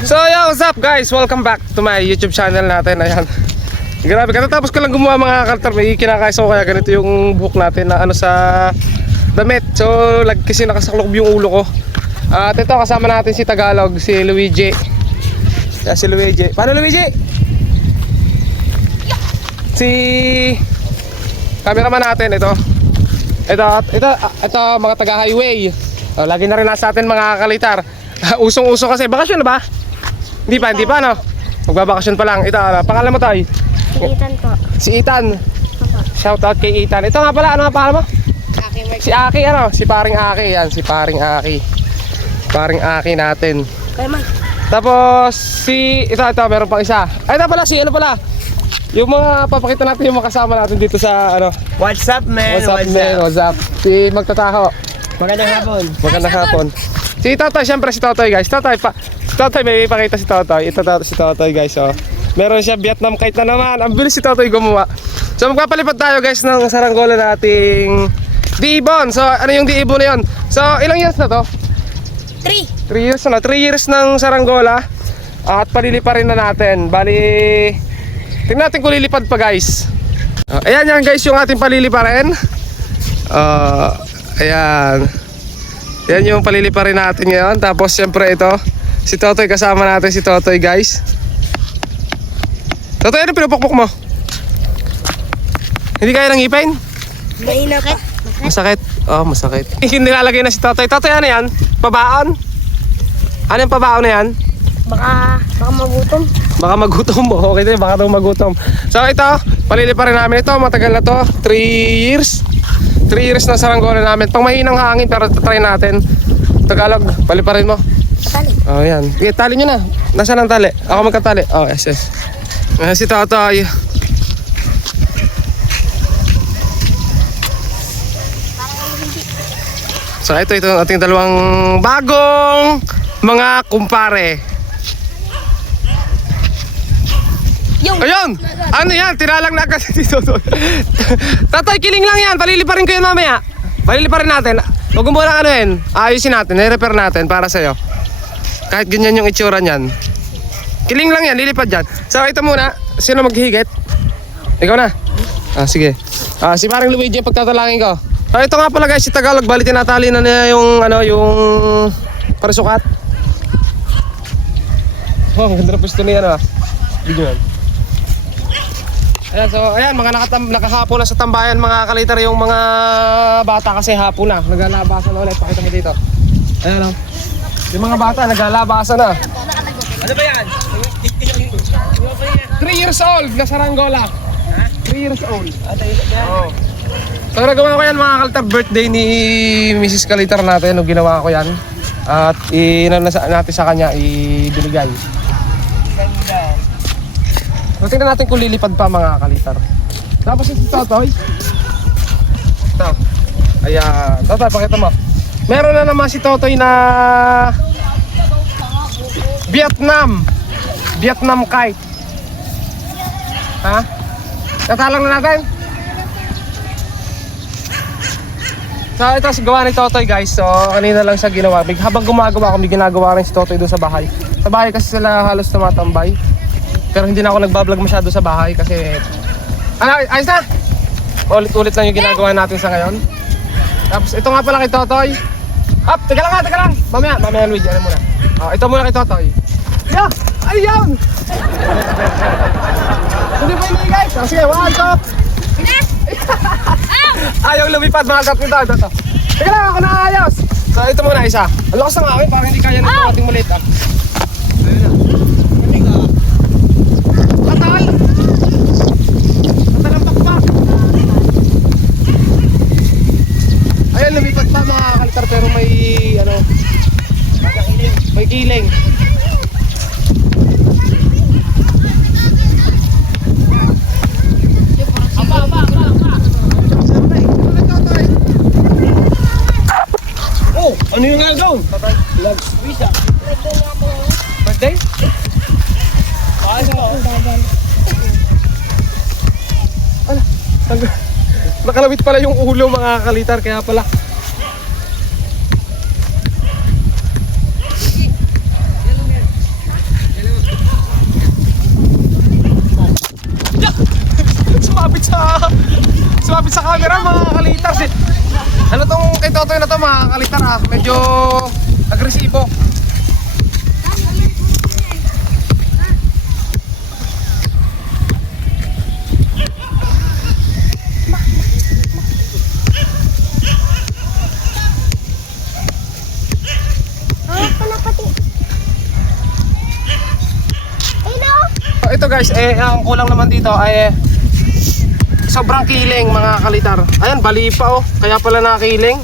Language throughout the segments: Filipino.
So yo, what's up guys? Welcome back to my YouTube channel natin. Ayan. Grabe, katatapos ko lang gumawa mga kaltar. May kinakaiso kaya ganito yung buhok natin na ano sa damit. So kasi nakasaklok yung ulo ko. At ito kasama natin si Tagalog, si Luigi. Kaya si Luigi. Paano Luigi? Si cameraman natin ito. Ito mga taga highway. Lagi na rin nasa atin mga kalitar. Usong-uso kasi bakasyon na ba? Hindi pa no. Magbabakasyon pa lang. Ito, pangalan mo tayo? Si Ethan po. Si Ethan. Opo. Shout out kay Ethan. Ito nga pala, ano nga pangalan mo? Aki Mark. Si Aki ano? Si paring Aki. Yan, si paring Aki. Paring Aki natin. Kaya man. Tapos ito meron pang isa. Ay ito pala si ano pala. Yung mga papakita natin yung mga kasama natin dito sa ano. What's up, man? What's up? Si Magtataho. Magandang hapon. Magandang hapon. Si Totoy, syempre si Totoy guys. Si Totoy may ipakita si Totoy. Ito si Totoy guys oh. Meron siya Vietnam kite na naman. Ang bilis si Totoy gumawa. So magpapalipad tayo guys ng saranggola nating Di-Ibon. So ano yung Di-Ibon na yun? So ilang years na to? 3. 3 years na. 3 years ng saranggola. At paliliparin na natin. Bali, tingnan natin kung lilipad pa guys. Ayan yan guys yung ating paliliparin. Ayan. Yan yung paliliparin natin ngayon. Tapos syempre ito, si Totoy kasama natin si Totoy guys. Totoy, ano pinupukpok mo? Hindi kaya ng ngipin? Mahina ka. Masakit? Oh, masakit. Nilalagay na si Totoy. Totoy, ano yan? Pabaon? Ano yung pabaon na yan? Baka magutom. Baka magutom mo. Okay din, baka daw magutom. So ito, paliliparin namin ito. Matagal na to. 3 years. 3 years na saranggola namin. Pang mahinang hangin pero try natin. Tagalog, paliparin mo. Patali. Oh, yan. Okay, tali nyo na. Nasaan ang tali? Ako magkatali. Oh, yes. Si Totoy. So ito ang ating dalawang bagong mga kumpare. Ayun! Ano yan? Tinalang na kasi dito. Totoy, kiling lang yan. Paliliparin ko yun mamaya. Paliliparin natin. Huwag mo lang ano yun. Ayusin natin. I-repair natin para sa'yo. Kahit ganyan yung itsura niyan. Kiling lang yan. Lilipad yan. So ito muna. Sino maghihigit? Ikaw na. Sige. Si parang Luigi pagtatalangin ko. Ito nga pala guys. Si Tagalog. Bali tinatali na niya yung yung parisukat. Oh, ganda na pwesto niya Bigyan yan. Ayan, so ayan, mga nakahapon na sa tambayan mga kalitar yung mga bata kasi hapon na. Naglalabasan na ulit. Pakita mo dito. Ayan o. Yung mga bata naglalabasan na. Ano ba yan? 3 years old na saranggola. 3 years old. Oh. So nagawa ko yan mga kalitar. Birthday ni Mrs. Kalitar natin. Nung ginawa ko yan. At inanasa natin sa kanya ibinigay. So, tingnan natin kung lilipad pa mga kalitar. Tapos si Totoy. Ito. Ayan. Totoy, pakita mo. Meron na naman si Totoy na Vietnam kite. Ha? Tatalang na natin. So ito si gawa ni Totoy guys. So kanina lang siya ginawa. Habang gumagawa kami, ginagawa rin si Totoy doon sa bahay. Sa bahay kasi sila halos tumatambay. Pero hindi na ako nagbablog masyado sa bahay kasi ayos na! Ulit-ulit lang yung ginagawa natin sa ngayon. Tapos ito nga pala kay Totoy. Up! Teka lang! Mamaya Luigi, ano muna. Ito muna kay Totoy. Yeah! Ayun! Hindi pa hindi guys! Sige, 1, 2! Ayaw lumipad mga kapita. Ito. Teka lang, ako naayos! So ito muna isa. Ang lakas ng akin, parang hindi kaya nito ating maliit Ayan, lumipad pa mga kalitar pero may may kiling. Oh, ano yung nga doon? Vlog squeeze Birthday? Nakalawit pala yung ulo mga kalitar kaya pala. Sumabit sa camera mga kalitar. Ano tong kay Totoy na to mga kalitar ah? Medyo agresibo. Ito guys, ang kulang naman dito ay sobrang kiling mga kalitar. Ayan, bali pa oh. Kaya pala nakiling.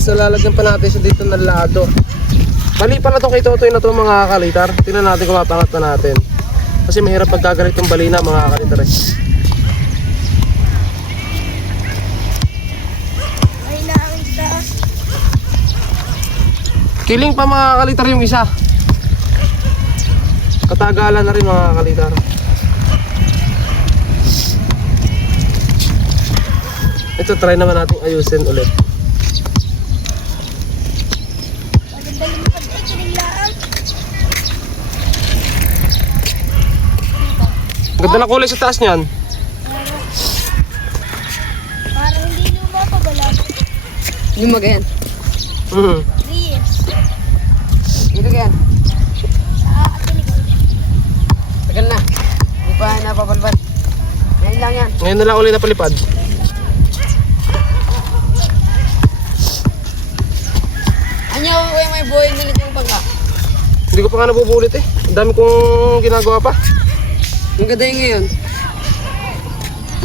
So lalagyan pa natin siya dito ng lado. Bali pala to kay Totoy na to mga kalitar. Tingnan natin kung mapangat pa natin. Kasi mahirap pagkagalit yung bali na mga kalitar eh. Kiling pa mga kalitar yung isa. Katagalan na rin mga kalitar. Ito try naman natin ayusin ulit. Ganda na kulay sa taas niyan. Parang hindi luma pa bala. Lumagayan. 3 years. Lumagayan. Sa Nicole. Tagal na. Hindi pa napapalpad. Ngayon lang yan. Ngayon na lang ulit napalipad. Anyo, kuya may buhay minute yung pangka. Hindi ko pa nga nabubulit eh. Ang dami kong ginagawa pa. Ang ganda yung ngayon.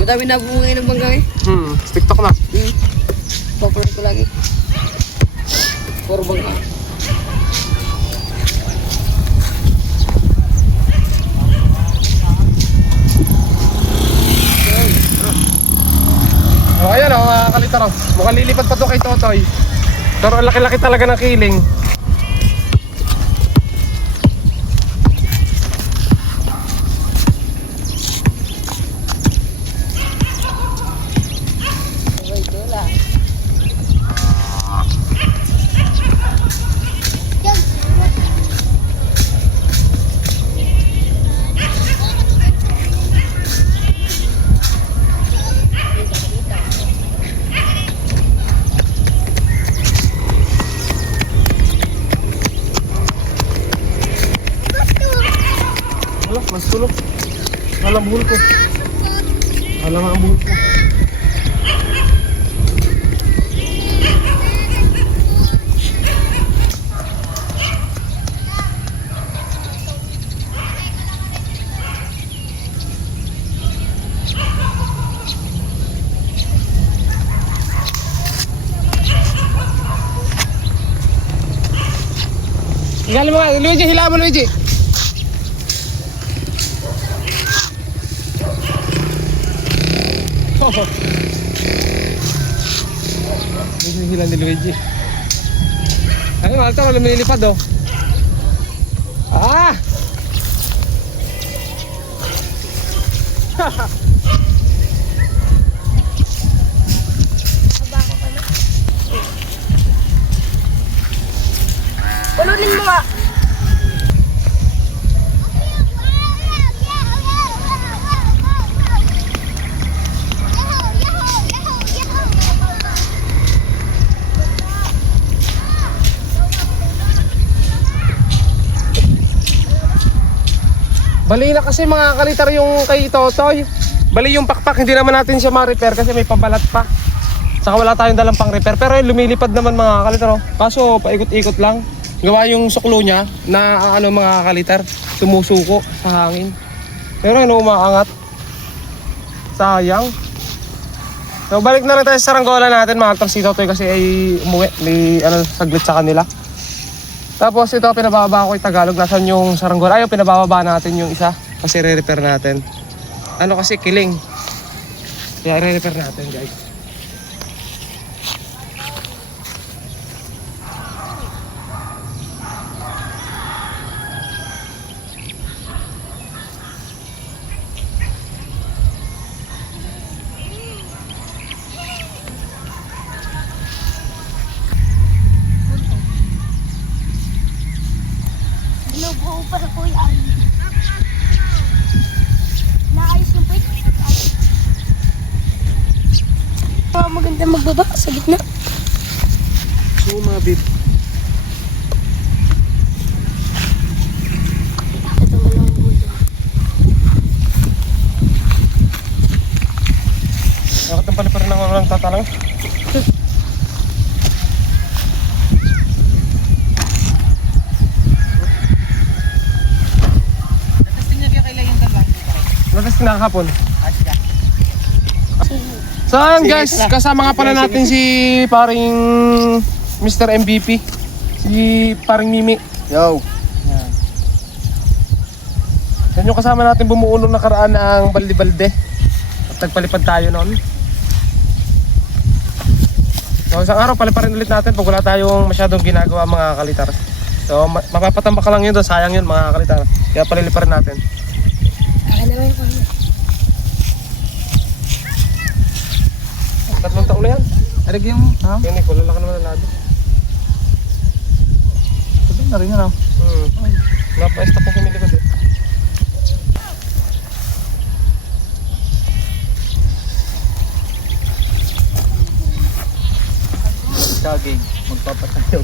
Madami na bunga ngayon ng pangka eh. TikTok na. Popular ko lagi. Puro bangka. Oh, ayan oh, mga kalitar oh. Mukhang lilipad pa to kay Totoy. Pero ang laki-laki talaga ng kiling. Wala, mas tulog. Alam buhol ko. Alam ang buhol ko. Hilahin mo nga, Luigi, hilahin mo Luigi. Medyo hilang ni Luigi. Ayun, alto ko lumilipad oh. Ah! Ulunin mo nga. Bali na kasi mga kalitar yung kay Totoy. Bali yung pakpak, hindi naman natin siya ma-repair kasi may pabalat pa. Saka wala tayong dalang pang repair. Pero lumilipad naman mga kalitar oh. Kaso paikot-ikot lang. Gawa yung suklo niya na ano mga kalitar, sumusuko sa hangin. Pero ano umaangat. Sayang. So balik na lang tayo sa saranggola natin mga kalitar. Si Totoy kasi ay umuwi. May ano, saglit sa kanila. Tapos ito pinababa ko yung Tagalog. Nasaan yung saranggola? Ayaw, pinababa natin yung isa. Kasi re-repair natin. Ano kasi kiling. Kaya re-repair natin guys. Nabuo pa. magbaba sa gitna. Sumabit. Ito mo lang ang ulo. Bakit ang paliparin ng walang tatalang? Natesting na kahapon. So ayun guys, kasama nga pala natin si paring Mr. MVP. Si paring Mimi. Yo. Yan yung kasama natin bumuo nung nakaraan ng balde-balde. At nagpalipad tayo noon. So isang araw paliparin ulit natin pag wala tayong masyadong ginagawa mga kalitar. So mapapatambak ka lang yun doon, sayang yun mga kalitar. Kaya paliliparin natin. Akin naman yung kanya. Tatlong taon na yan. Arig yung, ha? Yan eh, wala ka naman na lado. Sabi na rin yun, ha? Napa-stop ko kumili ko din. Saging. Magpapatayo.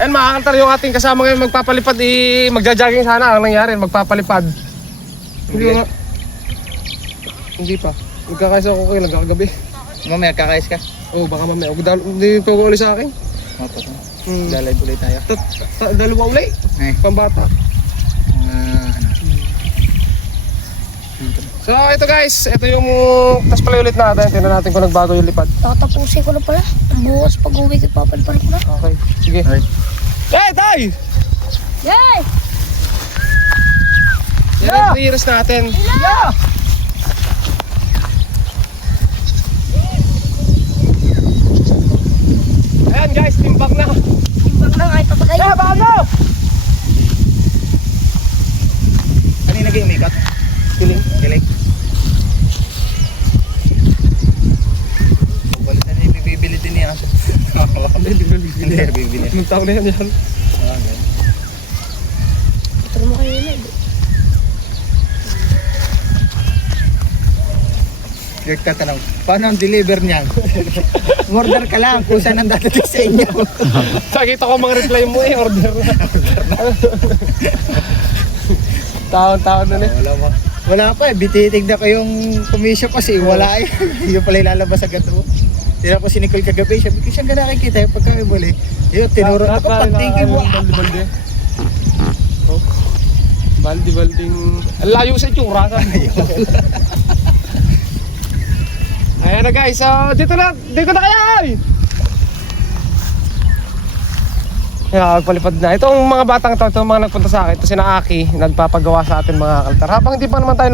Ayan mga kantar, yung ating kasama ngayon magpapalipad, magja-jogging sana. Ang nangyari, magpapalipad. Hindi nga. Hindi pa. Magkakaisa ako kayo, nagkakagabi. Mamaya kakais ka? Oo, baka mamaya. Hindi pa uli sa akin. Mapatang. Hmm. Lalay ulit tayo. Dalawa uli. Ay. Pambata. So ito guys, ito yung tas pala ulit natin. Tingnan natin kung nagbago yung lipad. Tatapusin ko na pala. Bukas pag uwi ko, papaliparin ko na. Okay, sige. Alright. Hey, tay! Yay! Yan yung iris natin. Yeah! Ayan guys, timbang na. Timbang lang ay papagay. Bago! Kanina kayo umikat? Kiling. Kilig. Balitan niya, bibili din niya. Hindi ko bibili. Hindi, bibili. Anong tao na yan yan? Ito mo kayo na. Nagtatanong, paano ang deliver niya? Order ka lang kung saan ang dadating sa inyo. Nakita ko mga reply mo order na. Taon-taon na eh. Wala pa eh, bititignan ko yung komisyon kasi wala eh. Yung pala ilalabas agad mo. Tira ko si Nicole kagabi, sabi ko siyang gana nakikita yung pagkami muli. Yun, tinuro ako, pantingin mo. Balde-balde. Oh. Balde-balding. Ang layo sa itsura. Ayan na guys, dito na kaya ay! Yeah, palipad na. Itong mga batang to, itong mga nagpunta sa akin, ito sina Aki, nagpapagawa sa atin mga kaltar. Habang hindi pa naman tayo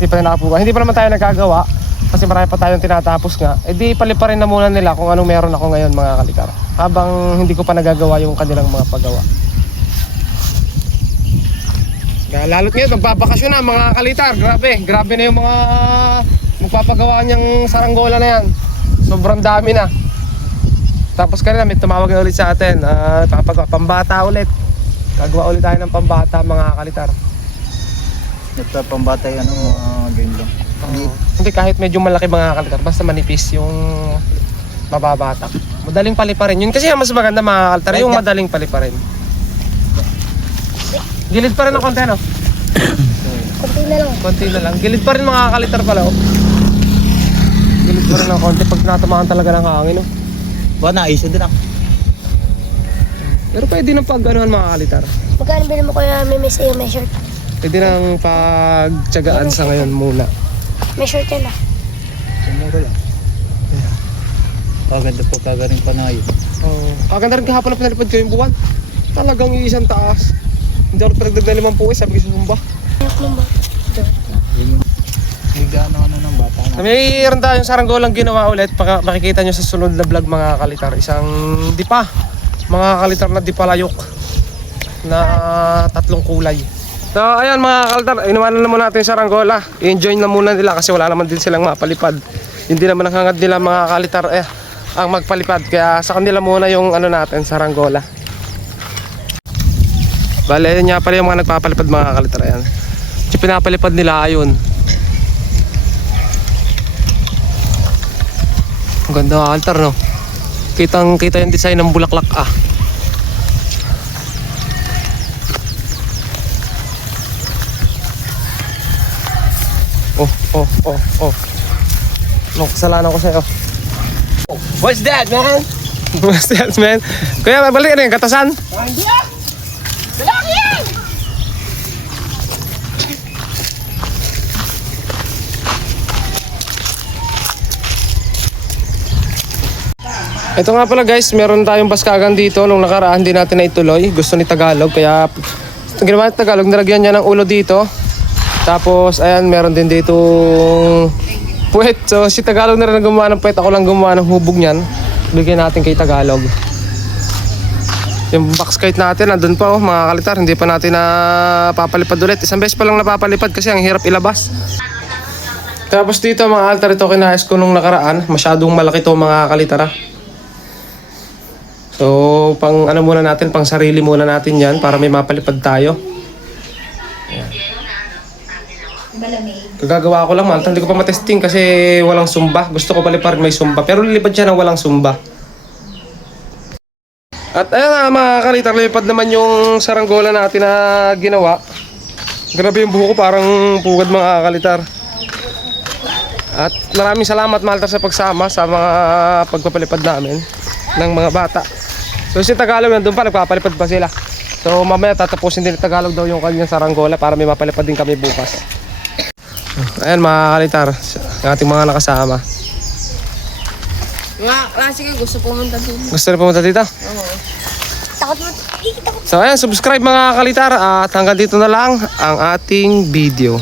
hindi pa naman tayo nagagawa, kasi marami pa tayong tinatapos nga, di paliparin na muna nila kung anong meron ako ngayon mga kalitar. Habang hindi ko pa nagagawa yung kanilang mga paggawa. Kaya lalo't ngayon, magbabakasyon na mga kalitar. Grabe na yung mga magpapagawa niyang saranggola na yan. Sobrang dami na. Tapos kanina may tumawag na ulit sa atin, pambata ulit. Gagawa ulit tayo ng pambata mga kalitar. Nagpapambata yan, ganyan. Hindi kahit medyo malaki mga kalitar, basta manipis yung mababatak. Madaling paliparin. Yun kasi ang mas maganda mga kalitar, yung madaling paliparin. Gilid pa rin ng konti, no? Kunti na lang. Konti na lang. Gilid pa rin mga kalitar pala, oh. Gilid pa rin ng konti pag natamaan talaga ng hangin, oh. Baka naisa din ako. Pero pwede nang pag-anuhan mga kalitar. Magkano bilhin mo kaya may sa'yo, may shirt? Pwede nang pagtsagaan sa ngayon muna. May shirt yan ah. Sumuro lang. Paganda po kagaring panayo. Oh, kaganda rin kahapon na pinalipad ko yung buwan. Talagang isang taas. Hindi ako pinagdagdag ng puwis, sabi ko sa sumba. Ayak mo ba? Hindi ano ng bata na. Mayroon tayong saranggolang ginawa ulit. Makikita nyo sa sunod na vlog mga kalitar. Isang dipa. Mga kalitar na dipalayok. Na tatlong kulay. So ayan mga kalitar, inuwanan na muna natin yung saranggola. I-enjoy na muna nila kasi wala naman din silang mapalipad. Hindi naman ang hangad nila mga kalitar ang magpalipad. Kaya sa kanila muna yung ano natin, saranggola. Bale, yun nga pala yung mga nagpapalipad mga kalitar. Ayan. Yung pinapalipad nila ayun. Ang ganda ng altar, no? Kita yung design ng bulaklak, ah. Oh. No, kasalanan ko sa'yo. What's that, man? What's that, man? Kuya, balik ka na yung katasan. Ito nga pala guys, meron tayong baskagan dito nung nakaraan, di natin na ituloy. Gusto ni Tagalog, kaya ginawa ni Tagalog, nilagyan niya ng ulo dito. Tapos ayan, meron din dito puwet. So si Tagalog na rin ang gumawa ng puwet, ako lang gumawa ng hubog niyan. Bigyan natin kay Tagalog. Yung box kite natin, nandun pa, oh, mga kalitar. Hindi pa natin na papalipad ulit. Isang beses pa lang napapalipad kasi ang hirap ilabas. Tapos dito mga altar, ito kinayos ko nung nakaraan. Masyadong malaki to mga kalitara. So pang ano muna natin, pang sarili muna natin yan para may mapalipad tayo. Gagagawa ko lang man, hindi ko pa matesting kasi walang sumba. Gusto ko paliparin may sumba, pero lilipad siya ng walang sumba. At ayun na mga kalitar, lipad naman yung saranggola natin na ginawa. Grabe yung buho ko, parang pugad mga kalitar. At maraming salamat mga altar sa pagsama sa mga pagpapalipad namin ng mga bata. So si Tagalog nandun pa, nagpapalipad pa sila. So mamaya tatapusin din ni Tagalog daw yung kanyang saranggola para may mapalipad din kami bukas. Ayan mga kalitar, yung ating mga nakasama. Mga klase ka, gusto pumunta dito. Gusto na pumunta dito? Oo. Takot mo. Takot. So ayan, subscribe mga kalitar at hanggang dito na lang ang ating video.